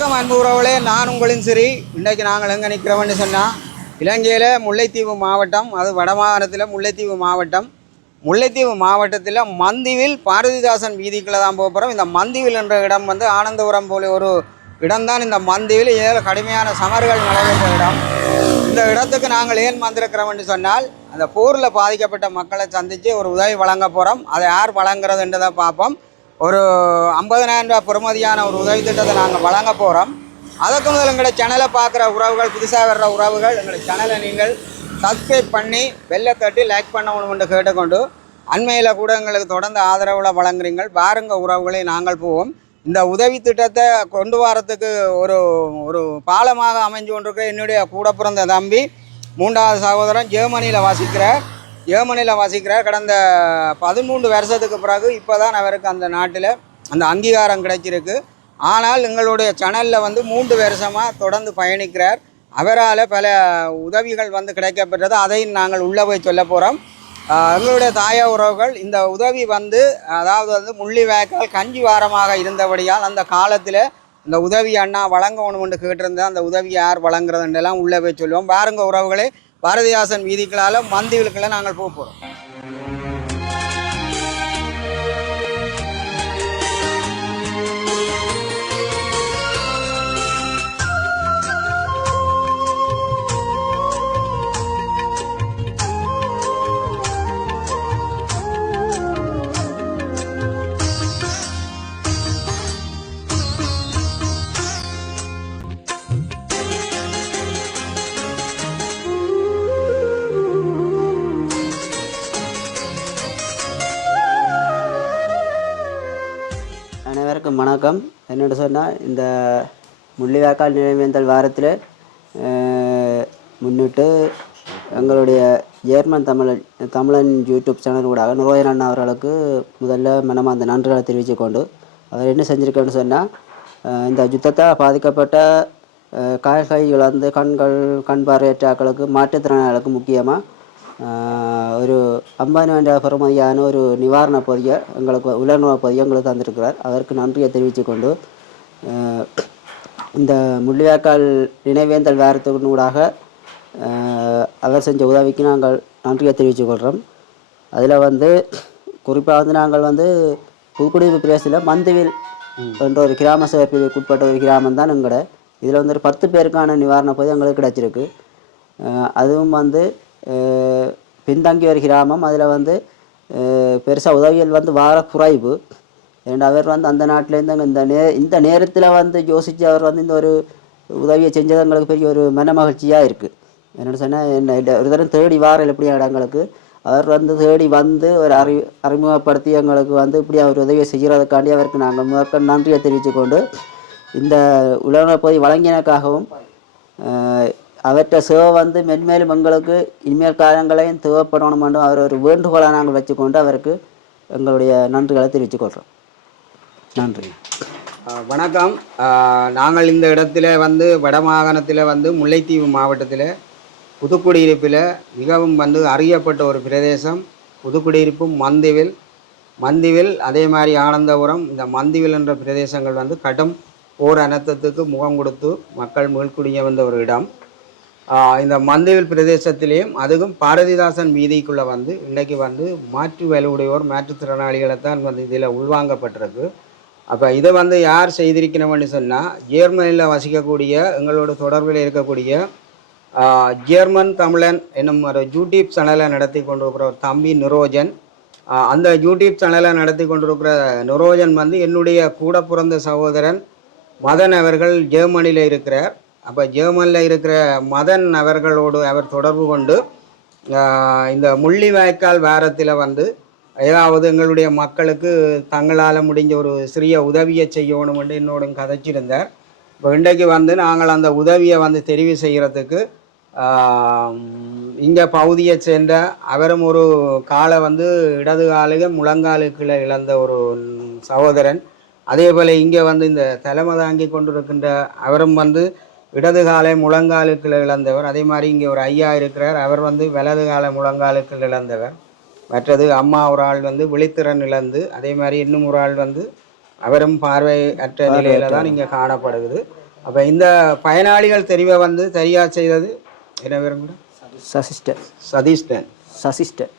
வணக்கம் அன்பு உறவுகளே, நான் உங்களின் சிறி. இன்றைக்கு நாங்கள் எங்கே நிற்கிறோம்னு சொன்னால், இலங்கையில் முல்லைத்தீவு மாவட்டம், அது வடமாகாணத்தில் முல்லைத்தீவு மாவட்டத்தில் மந்திவில் பாரதிதாசன் வீதிக்குள்ளே தான் போகிறோம். இந்த மந்திவில் என்ற இடம் வந்து ஆனந்தபுரம் போல ஒரு இடம்தான். இந்த மந்திவில் இதில் கடுமையான சமர்கள் நடைபெற்ற இடம். இந்த இடத்துக்கு நாங்கள் ஏன் வந்திருக்கிறோம்னு சொன்னால், அந்த போரில் பாதிக்கப்பட்ட மக்களை சந்தித்து ஒரு உதவி வழங்க போகிறோம். அதை யார் வழங்குறதுன்றதை பார்ப்போம். ஒரு 50,000 ரூபா பெறுமதியான ஒரு உதவி திட்டத்தை நாங்கள் வழங்க போகிறோம். அதற்கு முதல் எங்களுடைய சேனலை பார்க்குற உறவுகள், புதுசாக வர்ற உறவுகள், எங்களுடைய சேனலை நீங்கள் சப்ஸ்கிரைப் பண்ணி பெல்லை தட்டி லைக் பண்ணணும் என்று கேட்டுக்கொண்டு, அண்மையில் கூட எங்களுக்கு தொடர்ந்து ஆதரவுகளை வழங்குறீங்கள். பாருங்க உறவுகளை, நாங்கள் போவோம். இந்த உதவி திட்டத்தை கொண்டு வரத்துக்கு ஒரு ஒரு பாலமாக அமைஞ்சு கொண்டிருக்கிற என்னுடைய கூட பிறந்த தம்பி, 3வது சகோதரன், ஜெர்மனியில் வசிக்கிறார். கடந்த 13 வருஷத்துக்கு பிறகு இப்போ தான் அவருக்கு அந்த நாட்டில் அந்த அங்கீகாரம் கிடைச்சிருக்கு. ஆனால் எங்களுடைய சேனலில் வந்து 3 வருஷமாக தொடர்ந்து பயணிக்கிறார். அவரால் பல உதவிகள் வந்து கிடைக்கப்பெற்றது. அதையும் நாங்கள் உள்ளே போய் சொல்ல போகிறோம். எங்களுடைய தாயா உறவுகள் இந்த உதவி வந்து, அதாவது வந்து முள்ளிவாய்க்கால் கஞ்சி வாரமாக இருந்தபடியால் அந்த காலத்தில் இந்த உதவி அண்ணா வழங்கணும் என்று கேட்டிருந்தேன். அந்த உதவி யார் வழங்குறதுன்றெல்லாம் உள்ளே போய் சொல்லுவோம். பாருங்க உறவுகளே, பாரதிதாசன் வீதிகளால் மந்திவிலுக்கெல்லாம் நாங்கள் போக போகிறோம். அனைவருக்கும் வணக்கம். என்னென்னு சொன்னால், இந்த முள்ளிவாய்க்கால் நினைவேந்தல் வாரத்தில் முன்னிட்டு எங்களுடைய ஜெர்மன் தமிழன் யூடியூப் சேனல் ஊடாக நுரோயன் அண்ணா அவர்களுக்கு முதல்ல மனமார்ந்த நன்றிகளை தெரிவித்து கொண்டு, அவர் என்ன செஞ்சுருக்கேன்னு சொன்னால், இந்த யுத்தத்தால் பாதிக்கப்பட்ட கால்கை இழந்து கண் பார்வையற்றாக்களுக்கு, மாற்றுத்திறனாளிகளுக்கு முக்கியமாக ஒரு 50,000 பெறுமதியான ஒரு நிவாரண பொதியை எங்களுக்கு, உலர்ண பொதியை எங்களுக்கு தந்திருக்கிறார். அதற்கு நன்றியை தெரிவித்து கொண்டு, இந்த முள்ளிவாய்க்கால் நினைவேந்தல் வாரத்தினூடாக அவர் செஞ்ச உதவிக்கு நாங்கள் நன்றியை தெரிவித்து கொள்கிறோம். அதில் வந்து குறிப்பாக வந்து நாங்கள் வந்து புதுக்குடியிருப்பு பிரதேசத்தில் மந்திவில் என்ற ஒரு கிராம சபை பிரிவுக்கு உட்பட்ட ஒரு கிராமம் தான் எங்களோட. இதில் வந்து ஒரு 10 பேருக்கான நிவாரண பொதி எங்களுக்கு கிடச்சிருக்கு. அதுவும் வந்து பின்தங்கி ஒரு கிராமம். அதில் வந்து பெருசாக உதவிகள் வந்து வார குறைவு. அவர் வந்து அந்த நாட்டிலேருந்து இந்த நேரத்தில் வந்து யோசித்து அவர் வந்து இந்த ஒரு உதவியை செஞ்சது எங்களுக்கு பெரிய ஒரு மன மகிழ்ச்சியாக இருக்குது. என்னென்னு சொன்னால், ஒரு தரம் தேடி வாரல் இப்படி இடங்களுக்கு அவர் வந்து தேடி வந்து ஒரு அறிமுகப்படுத்தி எங்களுக்கு வந்து இப்படி அவர் உதவியை செய்கிறதுக்காண்டி அவருக்கு நாங்கள் முதற்க நன்றியை தெரிவித்து கொண்டு, இந்த உலக போய் வழங்கினதுக்காகவும் அவற்றை சேவை வந்து மென்மேலும் எங்களுக்கு இனிமேல் காலங்களையும் தேவைப்படணும் என்று அவர் ஒரு வேண்டுகோளாக நாங்கள் வச்சுக்கொண்டு அவருக்கு எங்களுடைய நன்றிகளை தெரிவித்துக்கொள்கிறோம். நன்றி. வணக்கம். நாங்கள் இந்த இடத்துல வந்து வடமாகாணத்தில் வந்து முல்லைத்தீவு மாவட்டத்தில் புதுக்குடியிருப்பில் மிகவும் வந்து அறியப்பட்ட ஒரு பிரதேசம் புதுக்குடியிருப்பு மந்திவில். அதே மாதிரி ஆனந்தபுரம், இந்த மந்திவில் என்ற பிரதேசங்கள் வந்து கடும் போர் அனர்த்தத்துக்கு முகம் கொடுத்து மக்கள் மீள்குடிய வந்த ஒரு இடம். இந்த மந்திவில் பிரதேசத்திலேயும் அதுவும் பாரதிதாசன் வீதிக்குள்ளே வந்து இன்றைக்கு வந்து மாற்று வலுவுடையோர், மாற்றுத்திறனாளிகளை தான் வந்து இதில் உள்வாங்கப்பட்டிருக்கு. அப்போ இதை வந்து யார் செய்திருக்கணும்னு சொன்னால், ஜெர்மனியில் வசிக்கக்கூடிய எங்களோட தொடர்பில் இருக்கக்கூடிய ஜெர்மன் தமிழன் என்னும் ஒரு யூடியூப் சேனலை நடத்தி கொண்டிருக்கிற ஒரு தம்பி நிரோஜன். அந்த யூடியூப் சேனலை நடத்தி கொண்டிருக்கிற நிரோஜன் வந்து என்னுடைய கூட பிறந்த சகோதரன் மதன் அவர்கள் ஜெர்மனியில் இருக்கிறார். அப்போ ஜெர்மனியில் இருக்கிற மதன் அவர்களோடு அவர் தொடர்பு கொண்டு இந்த முள்ளிவாய்க்கால் வாரத்தில் வந்து ஏதாவது எங்களுடைய மக்களுக்கு தங்களால் முடிஞ்ச ஒரு சிறிய உதவியை செய்யணும் என்று என்னோடும் கதைச்சிருந்தார். இப்போ இன்றைக்கு வந்து நாங்கள் அந்த உதவியை வந்து தெரிவு செய்கிறதுக்கு இங்கே பகுதியை சேர்ந்த அவரும் ஒரு காலை வந்து இடது காலுக்கு முழங்காலுக்குள்ள இழந்த ஒரு சகோதரன். அதே போல் இங்கே வந்து இந்த தலைமை தாங்கி கொண்டிருக்கின்ற அவரும் வந்து இடது காலை முழங்காலுக்குள்ள இழந்தவர். அதே மாதிரி இங்கே ஒரு ஐயா இருக்கிறார், அவர் வந்து வலது காலை முழங்காலுக்குள்ள இழந்தவர். மற்றது அம்மா ஒரு ஆள் வந்து விழித்திறன் இழந்து, அதே மாதிரி இன்னும் ஒரு ஆள் வந்து அவரும் பார்வை அற்ற நிலையில தான் இங்கே காணப்படுகிறது. அப்போ இந்த பயனாளிகள் தெரிவை வந்து சரியாக செய்தது என்ன பேரும் கூட சசிஸ்டர் சதீஷ்டன் சசிஸ்டர்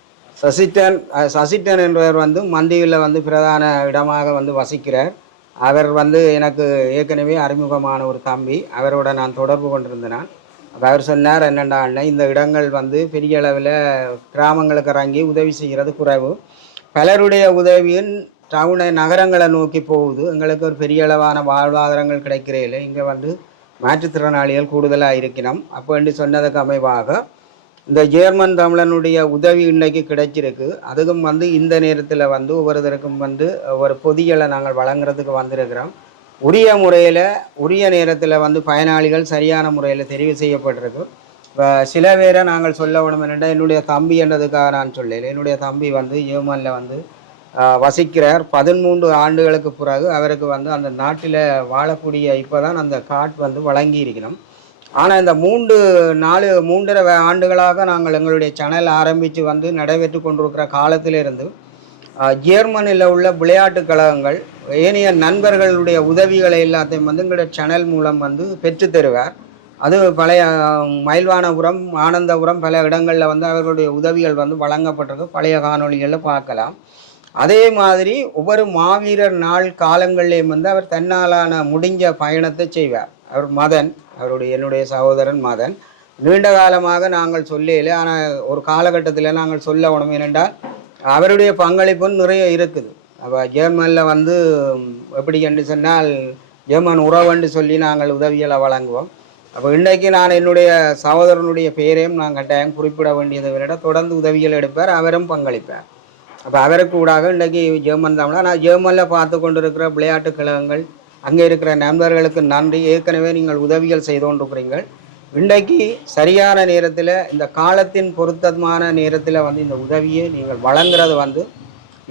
சசிட்டன் என்பவர் வந்து மந்தியில் வந்து பிரதான இடமாக வந்து வசிக்கிறார். அவர் வந்து எனக்கு ஏற்கனவே அறிமுகமான ஒரு தம்பி. அவரோட நான் தொடர்பு கொண்டிருந்தேன். அப்போ அவர் சொன்னார் என்னென்னா, இந்த இடங்கள் வந்து பெரிய அளவில் கிராமங்களுக்கு இறங்கி உதவி செய்கிறது குறைவு. பலருடைய உதவியின் டவுனை நகரங்களை நோக்கி போகுது. எங்களுக்கு ஒரு பெரிய அளவான வாழ்வாதாரங்கள் கிடைக்கிறதில்லை. இங்கே வந்து மாற்றுத்திறனாளிகள் கூடுதலாக இருக்கணும். அப்போ என்று சொன்னதுக்கு அமைவாக இந்த ஜேர்மன் தமிழனுடைய உதவி இன்னைக்கு கிடைச்சிருக்கு. அதுக்கும் வந்து இந்த நேரத்தில் வந்து ஒவ்வொருத்தருக்கும் வந்து ஒரு பொதிகளை நாங்கள் வழங்குறதுக்கு வந்திருக்கிறோம். உரிய முறையில் உரிய நேரத்தில் வந்து பயனாளிகள் சரியான முறையில் தெரிவு செய்யப்பட்டிருக்கு. இப்போ சில பேரை நாங்கள் சொல்ல வேணும் என்னென்னா, என்னுடைய தம்பி என்றதுக்காக நான் சொல்லலை. என்னுடைய தம்பி வந்து ஜெர்மனில் வந்து வசிக்கிறார். 13 ஆண்டுகளுக்கு பிறகு அவருக்கு வந்து அந்த நாட்டில் வாழக்கூடிய இப்போ தான் அந்த கார்டு வந்து வழங்கி இருக்கணும். ஆனால் இந்த 3.5 ஆண்டுகளாக நாங்கள் எங்களுடைய சேனல் ஆரம்பித்து வந்து நடைபெற்று கொண்டிருக்கிற காலத்திலிருந்து ஜேர்மனியில் உள்ள விளையாட்டு கழகங்கள் ஏனைய நண்பர்களுடைய உதவிகளை எல்லாத்தையும் வந்து எங்களுடைய சேனல் மூலம் வந்து பெற்று தருவார். அது பழைய மயில்வானபுரம், ஆனந்தபுரம் பல இடங்களில் வந்து அவர்களுடைய உதவிகள் வந்து வழங்கப்பட்டிருக்கு. பழைய காணொலிகளில் பார்க்கலாம். அதே மாதிரி ஒவ்வொரு மாவீரர் நாள் காலங்கள்லேயும் வந்து அவர் தன்னாலான முடிஞ்ச பயணத்தை செய்வார். அவர் மதன், என்னுடைய சகோதரன் மதன். நீண்ட காலமாக நாங்கள் சொல்லல, ஆனால் ஒரு காலகட்டத்தில் நாங்கள் சொல்ல வேணும். ஏனென்றால் அவருடைய பங்களிப்பு நிறைய இருக்குது. அப்போ ஜெர்மனில் வந்து எப்படி என்று சொன்னால் ஜெர்மன் உறவுன்னு சொல்லி நாங்கள் உதவிகளை வழங்குவோம். அப்போ இன்றைக்கு நான் என்னுடைய சகோதரனுடைய பெயரையும் நான் கட்டாயம் குறிப்பிட வேண்டியதை விட தொடர்ந்து உதவிகள் எடுப்பார், அவரும் பங்களிப்பார். அப்போ அவருக்கு கூடாக இன்றைக்கி ஜெர்மன் தமிழ். நான் ஜெர்மனில் பார்த்து கொண்டிருக்கிற விளையாட்டு கழகங்கள், அங்கே இருக்கிற நண்பர்களுக்கு நன்றி. ஏற்கனவே நீங்கள் உதவிகள் செய்து கொண்டிருக்கிறீர்கள். இன்றைக்கு சரியான நேரத்தில் இந்த காலத்தின் பொருத்தமான நேரத்தில் வந்து இந்த உதவியை நீங்கள் வழங்குறது வந்து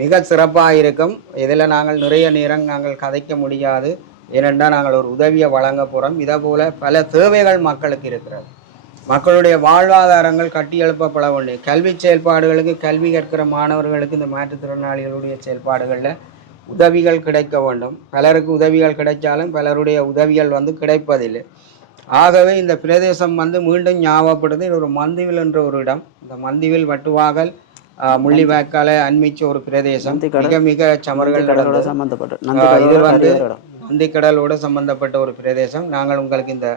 மிக சிறப்பாக இருக்கும். இதில் நாங்கள் நிறைய நேரம் நாங்கள் கதைக்க முடியாது. ஏனென்றால் நாங்கள் ஒரு உதவியை வழங்க போகிறோம். இதே போல் பல தேவைகள் மக்களுக்கு இருக்கிறது. மக்களுடைய வாழ்வாதாரங்கள் கட்டி எழுப்பப்பட வேண்டிய கல்வி செயல்பாடுகளுக்கு, கல்வி கற்கிற மாணவர்களுக்கு இந்த மாற்றுத்திறனாளிகளுடைய செயல்பாடுகளில் உதவிகள் கிடைக்க வேண்டும். பலருக்கு உதவிகள் கிடைச்சாலும் பலருடைய உதவிகள் வந்து கிடைப்பதில்லை. ஆகவே இந்த பிரதேசம் வந்து மீண்டும் ஞாபகப்படுது. இது ஒரு மந்திவில் என்ற ஒரு இடம். இந்த மந்திவில் வட்டுவாகல் முள்ளிவாய்க்காலை அண்மிச்ச ஒரு பிரதேசம். மிக மிக சமர்கள் இது வந்து நந்திக்கடலோடு சம்பந்தப்பட்ட ஒரு பிரதேசம். நாங்கள் உங்களுக்கு இந்த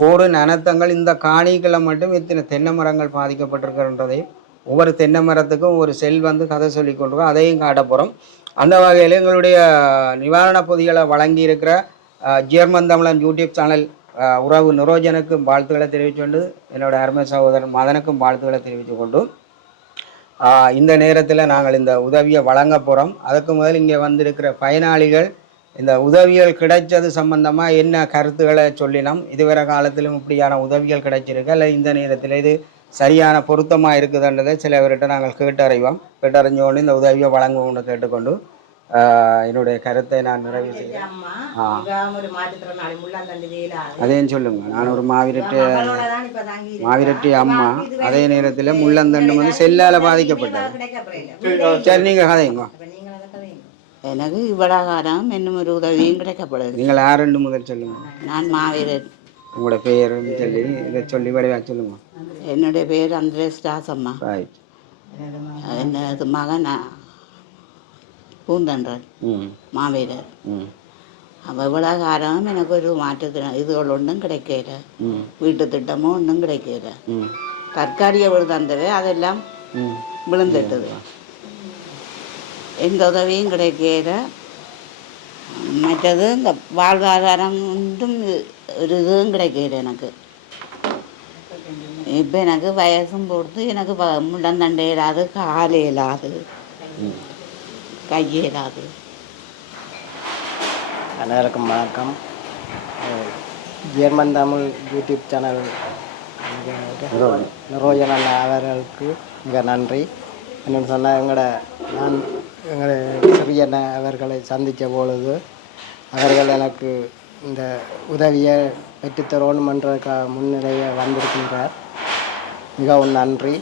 போரின் அனர்த்தங்கள் இந்த காணிகளை மட்டும் இத்தனை தென்னை மரங்கள் பாதிக்கப்பட்டிருக்கின்றதையும் ஒவ்வொரு தென்னை மரத்துக்கும் ஒரு செல் வந்து கதை சொல்லி கொண்டிருக்கோம், அதையும் காட்ட போகிறோம். அந்த வகையில் எங்களுடைய நிவாரண பொதிகளை வழங்கி இருக்கிற ஜெர்மன் தமிழன் யூடியூப் சேனல் உறவு நிரோஜனுக்கும் வாழ்த்துக்களை தெரிவித்து கொண்டு, என்னோட அருமை சகோதரன் மதனுக்கும் வாழ்த்துக்களை தெரிவித்து கொண்டு இந்த நேரத்தில் நாங்கள் இந்த உதவியை வழங்க போகிறோம். அதுக்கு முதல் இங்கே வந்திருக்கிற பயனாளிகள் இந்த உதவிகள் கிடைச்சது சம்பந்தமாக என்ன கருத்துக்களை சொல்லினோம். இதுவரை காலத்திலும் இப்படியான உதவிகள் கிடைச்சிருக்கு, அல்ல இந்த நேரத்தில் இது சரியான பொருத்தமாக இருக்குதுன்றதை சிலவர்கிட்ட நாங்கள் கேட்டறிஞ்சோன்னு இந்த உதவியை வழங்குவோம்னு கேட்டுக்கொண்டு என்னுடைய கருத்தை நான் நிறைவு செய்கிறேன். அதையும் சொல்லுங்க. நான் ஒரு மாவிரட்டி அம்மா, அதே நேரத்தில் முள்ளந்தண்டு வந்து செல்லால் பாதிக்கப்பட்டது. சரி, நீங்கள் கதைங்க. எனக்கு இவ்வளவு காலம் இன்னும் ஒரு உதவியும் கிடைக்கப்படுது. நீங்கள் யாருன்னு முதல் சொல்லுங்க. நான் மாவீரன். உங்களோட பெயருன்னு சொல்லி இதை சொல்லி வடிவா சொல்லுங்க. என்னுடைய பேர் அந்திரேஸ் தாசம்மா. எனது மகன் பூந்தன்றன் மாவீரர். அப்போ இவ்வளோ காலம் எனக்கு ஒரு மாற்றத்தின இதுகள் ஒன்றும் கிடைக்கல, வீட்டு திட்டமும் ஒன்றும் கிடைக்கல. தற்காலிக வீடு தந்தவை அதெல்லாம் விழுந்துட்டது. எந்த உதவியும் கிடைக்கல. மற்றது இந்த வாழ்வாதாரம் ஒன்றும் ஒரு இதுவும் கிடைக்கல எனக்கு. இப்போ எனக்கு வயசும் பொறுத்து எனக்கு முள்ளந்தண்டை இயலாது, கால் இயலாது, கை இயலாது. அனைவருக்கும் வணக்கம். German Tamil YouTube channel Nirojan அண்ணா அவர்களுக்கு மிக நன்றி. என்னென்னு சொன்னால் எங்களை சிறியண்ண அவர்களை சந்தித்த பொழுது அவர்கள் எனக்கு இந்த உதவியை பெற்றுத்தரணுமென்ற முன்னிலையை வந்திருக்கின்றார். மிகவும் நன்றி.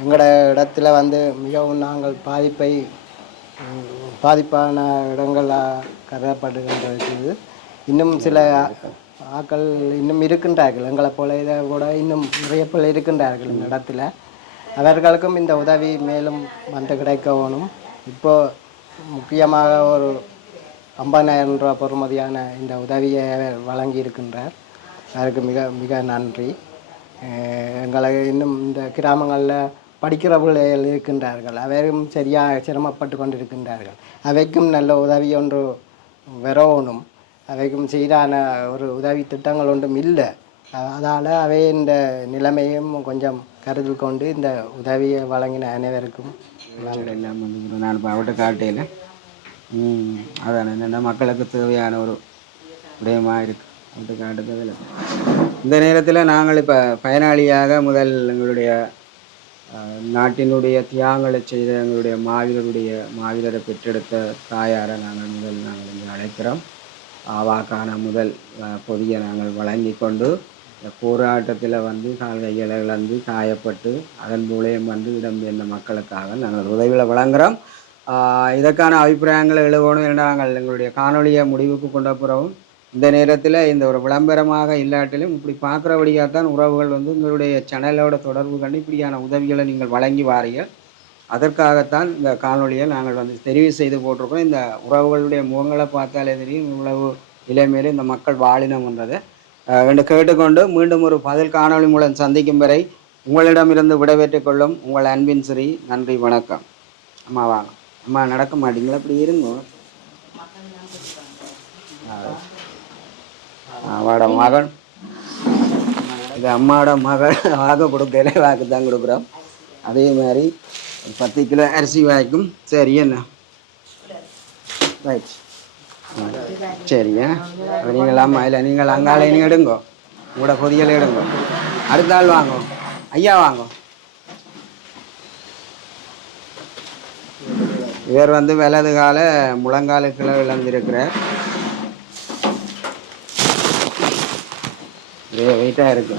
எங்களோட இடத்துல வந்து மிகவும் நாங்கள் பாதிப்பான இடங்களாக கருதப்படுகின்றது. இன்னும் சில ஆக்கள் இன்னும் இருக்கின்றார்கள். எங்களை போல இதை கூட இன்னும் நிறைய பேர் இருக்கின்றார்கள் இந்த இடத்துல. அவர்களுக்கும் இந்த உதவி மேலும் வந்து கிடைக்கணும். இப்போ முக்கியமாக ஒரு 50,000 ரூபா பொறுமதியான இந்த உதவியை வழங்கி இருக்கின்றார். அதற்கு மிக மிக நன்றி. எங்களை இன்னும் இந்த கிராமங்களில் படிக்கிற பிள்ளைகள் இருக்கின்றார்கள். அவரும் சரியாக சிரமப்பட்டு கொண்டிருக்கின்றார்கள். அவைக்கும் நல்ல உதவி ஒன்று வரணும். அவைக்கும் சீரான ஒரு உதவி திட்டங்கள் ஒன்றும் இல்லை. அதால் அவை இந்த நிலைமையும் கொஞ்சம் கருத்தில் கொண்டு இந்த உதவியை வழங்கின அனைவருக்கும் எல்லாம் வந்து நான் இப்போ அவட்ட காட்டையில் அதான் என்னென்னா மக்களுக்கு தேவையான ஒரு விடயமாக இருக்குது அவட்ட காட்டுறதில். இந்த நேரத்தில் நாங்கள் இப்போ பயனாளியாக முதல் எங்களுடைய நாட்டினுடைய தியாகங்களை செய்த எங்களுடைய மாவீரரை பெற்றெடுத்த தாயாரை நாங்கள் இங்கே அழைக்கிறோம். வாக்கான முதல் பொதியை நாங்கள் வழங்கி கொண்டு போராட்டத்தில் வந்து கால் கைகளை இழந்து காயப்பட்டு அதன் மூலம் வந்து இடம்பெயர்ந்த மக்களுக்காக நாங்கள் உதவிகளை வழங்குகிறோம். இதற்கான அபிப்பிராயங்களை எழுதணும் என நாங்கள் எங்களுடைய காணொலியை முடிவுக்கு கொண்ட பிறகும் இந்த நேரத்தில் இந்த ஒரு விளம்பரமாக இல்லாட்டிலும் இப்படி பார்க்குறபடியாகத்தான் உறவுகள் வந்து உங்களுடைய சேனலோட தொடர்பு கண்டு இப்படியான உதவிகளை நீங்கள் வழங்கி வாரீர்கள். அதற்காகத்தான் இந்த காணொலியை நாங்கள் வந்து தெரிவு செய்து போட்டிருக்கோம். இந்த உறவுகளுடைய முகங்களை பார்த்தாலே தெரியும் இவ்வளவு இளமையிலே இந்த மக்கள் வாழினம்ன்றதை என்று கேட்டுக்கொண்டு மீண்டும் ஒரு பதில் காணொலி மூலம் சந்திக்கும் வரை உங்களிடமிருந்து விடைபெற்றுக் கொள்ளும் உங்கள் அன்பின் ஸ்ரீ. நன்றி, வணக்கம். அம்மா வாங்க. அம்மா நடக்க மாட்டீங்களா? அப்படி இருங்க. அம்மாவோட மகன் இது அம்மாவோட மகள் வாக்கு கொடுக்கல, வாக்கு தான் கொடுக்குறோம். அதே மாதிரி 10 கிலோ அரிசி வாய்க்கும். சரி என்ன ரைட் சரிங்க. நீங்கள் அம்மா இல்லை நீங்கள் அங்கால நீங்கள் எடுங்கோ, உங்களோட பொதியல் எடுங்கோ. அடுத்த ஆள் வாங்கோ, ஐயா வாங்கோ. இவர் வந்து வலது கால முழங்கால கிளை இழந்திருக்கிறார். வெயிட்டாக இருக்கு.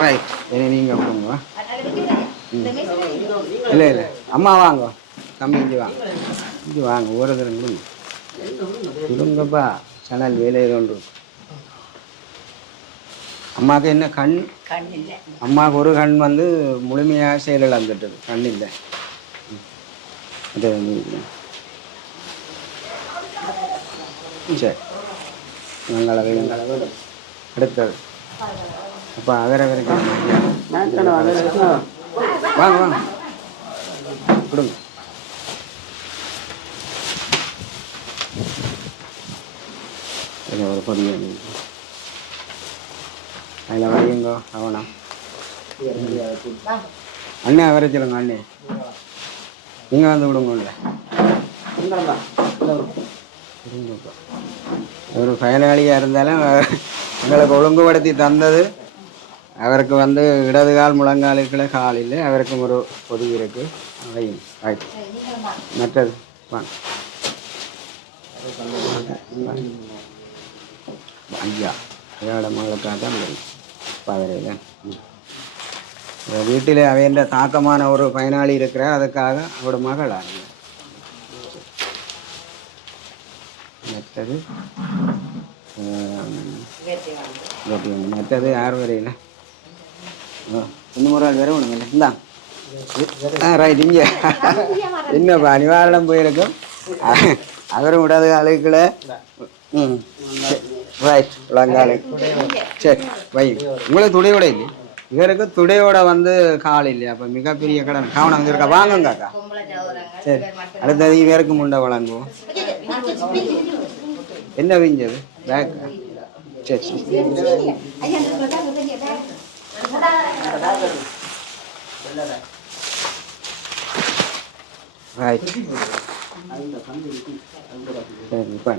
ரைட் இனி நீங்கள் போங்க. இல்லை இல்லை அம்மா வாங்கோ, தம்பி இஞ்சி வாங்க, இஞ்சி வாங்க. ஒரு தரம் கொடுங்கப்பா, சேனல் வேலையில் ஒன்று. அம்மாவுக்கு என்ன கண்? அம்மாவுக்கு ஒரு கண் வந்து முழுமையாக செயலிழந்துட்டது, கண் இல்லை. சரி நாங்கள் அடுத்தது அப்போ அவரவருக்கு வாங்க வாங்க கொடுங்க. ஒரு பொடிய அதில் வரையுங்கோ. அவனா அண்ணே வர சொல்லுங்க. அண்ணே நீங்கள் வந்து விடுங்கல்ல. ஒரு பயனாளியாக இருந்தாலும் எங்களுக்கு ஒழுங்குபடுத்தி தந்தது. அவருக்கு வந்து இடது கால் முழங்காலுக்குள்ள கால் இல்லை. அவருக்கும் ஒரு பொதி இருக்கு. அதையும் ஆயிடுச்சு. மற்றது வாங்க ஐயா ஐயாவோட மகளுக்காக தான் பாதரையில் வீட்டில் அவையன்ற தாக்கமான ஒரு பயனாளி இருக்கிறார். அதுக்காக அவரோட மகள் ஆகுது. மற்றது மற்றது யார் வரையில் இன்னும் ஒரு ஆள் வேற ஒன்றுங்க இல்லை இந்தா ரைட். இங்கே என்னப்பா நிவாரணம் போயிருக்கும். அவரும் விடாத ஆளுக்குள்ள ரைட் முழங்காலு. சரி வை. உங்களுக்கு துடையோட இல்லை, இவருக்கு துடையோட வந்து கால் இல்லையா? அப்போ மிகப்பெரிய கடன் கவனம் வந்து இருக்கா. வாங்குங்காக்கா. சரி அடுத்தது இவருக்கு முண்டை வழங்குவோம். என்ன விஞ்சது பேக்? சரி ரைட். சரி இப்போ